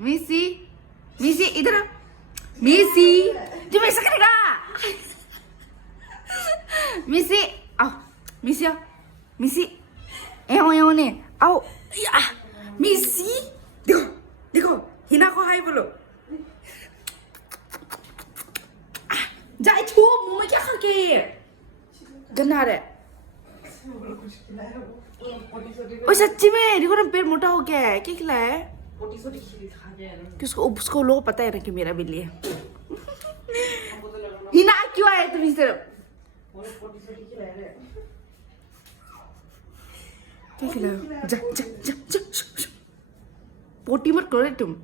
मिसी मिसी इधर आ। मिसी जो ऐसा करेगा मिसी आओ मिसी आओ मिसी एओ एओ ने आओ या मिसी देखो देखो हिना को हाय बोलो जा छू मुंह में क्या खा के गंदा है ओए सच्ची में देखो ना पेट मोटा हो गया है क्या खिलाया है किसको उसको लोगों को पता है ना कि मेरा बिल्ली है हिना क्यों आए तुम इस तरफ क्या खिलाया जा जा जा जा पोटी मत करो तुम